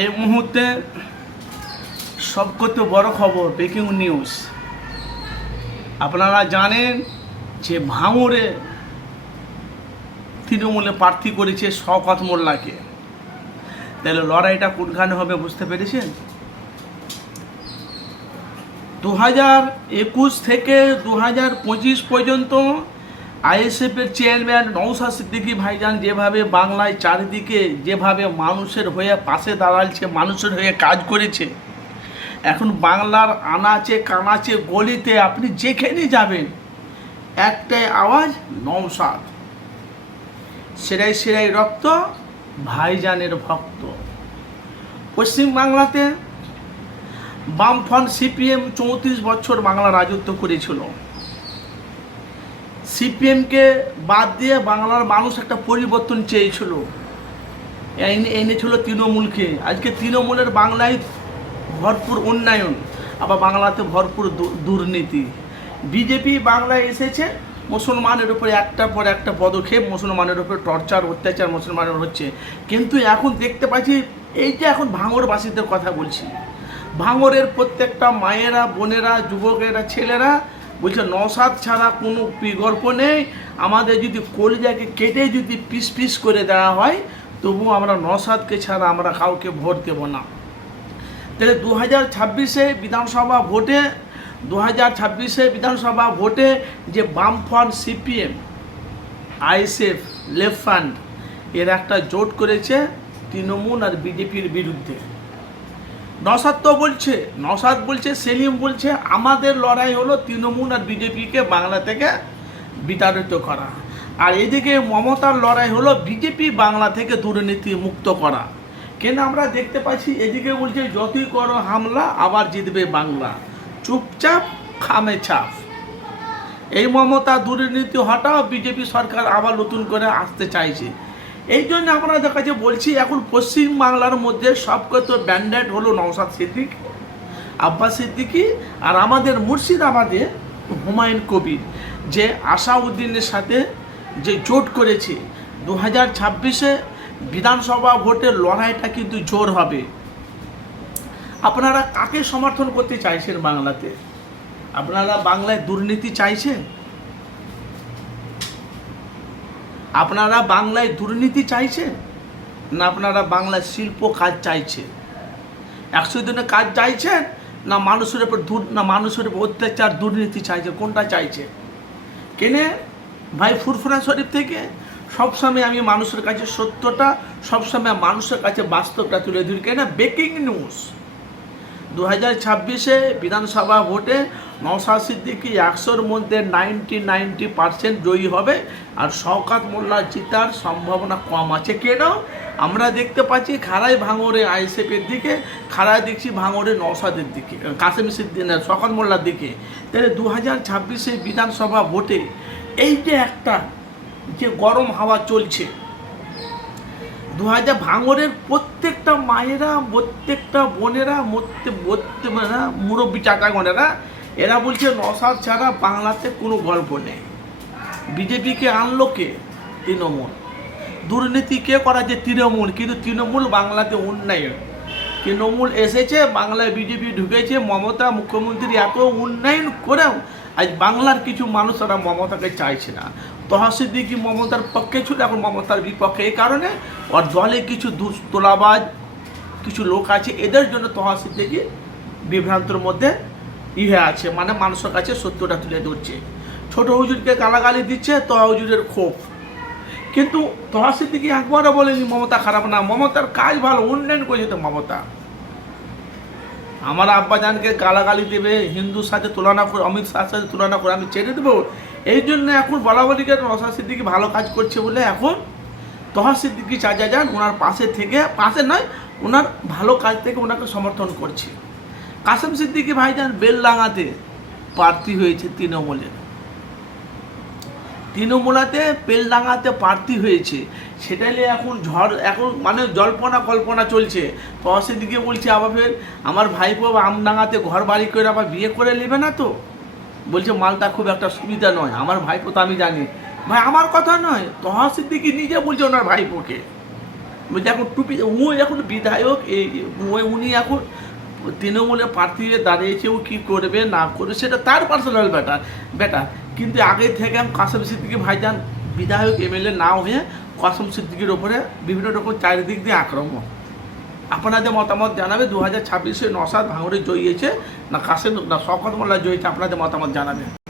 এই মুহূর্তে সবকত বড় খবর, ব্রেকিং নিউজ। আপনারা জানেন যে ভাঙড়ে তৃণমূলে প্রার্থী করেছে শওকত মোল্লাকে। তাহলে লড়াইটা কোনখানে হবে বুঝতে পেরেছেন? 2021 থেকে 2025 পর্যন্ত আইএসএফের চেয়ারম্যান নওশাদ সিদ্দিকী ভাইজান যেভাবে বাংলায় চারিদিকে যেভাবে মানুষের হয়ে পাশে দাঁড়াচ্ছে, মানুষের হয়ে কাজ করেছে, এখন বাংলার আনাচে কানাচে গলিতে আপনি যেখানে যাবেন একটাই আওয়াজ, নওশাদ সেরাই সেরাই রক্ত ভাইজানের ভক্ত। পশ্চিমবাংলাতে বামফ্রন্ট সিপিএম 34 বছর বাংলা রাজত্ব করেছিল। সিপিএমকে বাদ দিয়ে বাংলার মানুষ একটা পরিবর্তন চেয়েছিল, এনেছিল তৃণমূলকে। আজকে তৃণমূলের বাংলায় ভরপুর উন্নয়ন, আবার বাংলাতে ভরপুর দুর্নীতি। বিজেপি বাংলায় এসেছে, মুসলমানের উপরে একটার পর একটা পদক্ষেপ, মুসলমানের উপরে টর্চার অত্যাচার মুসলমানের হচ্ছে। কিন্তু এখন দেখতে পাচ্ছি, এই যে এখন ভাঙড়বাসীদের কথা বলছি, ভাঙড়ের প্রত্যেকটা মায়েরা, বোনেরা, যুবকেরা, ছেলেরা বলছে নওশাদ ছাড়া কোনো বিকল্প নেই। আমাদের যদি কলিজাকে কেটে যদি পিস পিস করে দেওয়া হয়, তবু আমরা নওশাদকে ছাড়া আমরা কাউকে ভোট দেব না। তাহলে 2026 বিধানসভা ভোটে যে বামফ্রন্ট সিপিএম আইএসএফ লেফট ফ্রন্ট এর একটা জোট করেছে তৃণমূল আর বিজেপির বিরুদ্ধে। নওশাদ বলছে, সেলিম বলছে আমাদের লড়াই হলো তৃণমূল আর বিজেপিকে বাংলা থেকে বিতাড়িত করা, আর এদিকে মমতার লড়াই হলো বিজেপি বাংলা থেকে দুর্নীতি মুক্ত করা। কেন আমরা দেখতে পাচ্ছি এদিকে বলছে যতই করো হামলা আবার জিতবে বাংলা, চুপচাপ খামে ছাপ। এই মমতা দুর্নীতি হটাও, বিজেপি সরকার আবার নতুন করে আসতে চাইছে। এই জন্য আপনাদের কাছে বলছি, এখন পশ্চিম বাংলার মধ্যে সবকত ব্যান্ডেড হলো নওশাদ সিদ্দিক, আব্বাস সিদ্দিকী, আর আমাদের মুর্শিদাবাদে হুমায়ুন কবির, যে আসাউদ্দিনের সাথে যে জোট করেছে। 2026 বিধানসভা ভোটের লড়াইটা কিন্তু জোর হবে। আপনারা কাকে সমর্থন করতে চাইছেন বাংলাতে? আপনারা বাংলায় দুর্নীতি চাইছেন? আপনারা বাংলায় দুর্নীতি চাইছেন না আপনারা বাংলায় শিল্প কাজ চাইছেন? 100 দিনের কাজ চাইছেন না মানুষের উপর অত্যাচার দুর্নীতি চাইছে? কোনটা চাইছে? কেনে ভাই, ফুরফুরা শরীফ থেকে সবসময় আমি মানুষের কাছে সত্যটা, সবসময় মানুষের কাছে বাস্তবটা তুলে ধরি। কেন? Breaking news. 2026 বিধানসভা ভোটে নওশাদ সিদ্দিকী 100-র মধ্যে 90% জয়ী হবে, আর শওকত মোল্লার জিতার সম্ভাবনা কম আছে। কেন? আমরা দেখতে পাচ্ছি খাড়াই ভাঙড়ে আইএসএফের দিকে, খাড়াই দেখছি ভাঙড়ে নওশাদের দিকে, কাসেম সিদ্দিক শওকত মোল্লার দিকে। তাহলে 2026 বিধানসভা ভোটে এই যে একটা যে গরম হাওয়া চলছে, ভাঙড়ের প্রত্যেকটা মায়েরা, প্রত্যেকটা বোনেরা, মুরব্বী চাচাগণেরা এরা বলছে নওশাদ ছাড়া বাংলাতে কোনো গল্প নেই। বিজেপিকে আনলো কে? তৃণমূল। দুর্নীতি কে করাচ্ছে? তৃণমূল। কিন্তু তৃণমূল বাংলাতে উন্নয়ন, তৃণমূল এসেছে বাংলায়, বিজেপি ঢুকেছে, মমতা মুখ্যমন্ত্রী এত উন্নয়ন করেও আজ বাংলার কিছু মানুষ তারা মমতাকে চাইছে না। তওয়াহিদ সিদ্দিকী মমতার পক্ষে ছিল, এখন মমতার বিপক্ষে। এই কারণে ওর দলে কিছু তোলাবাজ কিছু লোক আছে, এদের জন্য তওয়াহিদ সিদ্দিকী বিভ্রান্তর মধ্যে আছে, মানে মানুষের কাছে সত্যটা তুলে ধরছে। ছোট হুজুরকে গালাগালি দিচ্ছে, তওয়াহিদ হুজুরের ক্ষোভ। কিন্তু তওয়াহিদ সিদ্দিকী একবারও বলেনি মমতা খারাপ না, মমতার কাজ ভালো, উন্নয়ন করেছে তো মমতা। আমার আব্বাজানকে গালাগালি দেবে, হিন্দুর সাথে তুলনা করে, অমিত শাহের সাথে তুলনা করে আমি ছেড়ে দেবো? এই জন্য এখন বলাবলিকে নওশাদ সিদ্দিকী ভালো কাজ করছে বলে এখন তওয়াহিদ সিদ্দিকী চাচা যান ওনার পাশে নয়, ওনার ভালো কাজ থেকে ওনাকে সমর্থন করছে। কাসেম সিদ্দিকী ভাইজান বেলডাঙাতে প্রার্থী হয়েছে তৃণমূলাতে বেলডাঙাতে প্রার্থী হয়েছে, সেটা নিয়ে এখন মানে জল্পনা কল্পনা চলছে। তওয়াহিদ সিদ্দিকী বলছে আবার ফের আমার ভাইপো আমডাঙাতে ঘর বাড়ি করে আবার বিয়ে করে নেবে না তো, বলছে মালটা খুব একটা সুবিধা নয়। আমার ভাইপো তো আমি জানি ভাই, আমার কথা নয়, তওয়াহিদ সিদ্দিকী নিজে বলছে ওনার ভাইপোকে। বলছে এখন টুপি ও এখন বিধায়ক উনি এখন তৃণমূলের প্রার্থী হয়ে দাঁড়িয়েছে, ও কী করবে না করবে সেটা তার পার্সোনাল ব্যাটার। কিন্তু আগে থেকে আমি কাসেম সিদ্দিকী ভাইজান বিধায়ক এমএলএ না হয়ে কাসেম সিদ্দিকীর ওপরে বিভিন্ন রকম চারিদিক দিয়ে আক্রমণ। আপনাদের মতামত জানাবে 2026-এ নওশাদ ভাঙড়ে জয়ীছে না কাসেম না শওকত মোল্লা জয়ীছে, আপনাদের মতামত জানাবেন।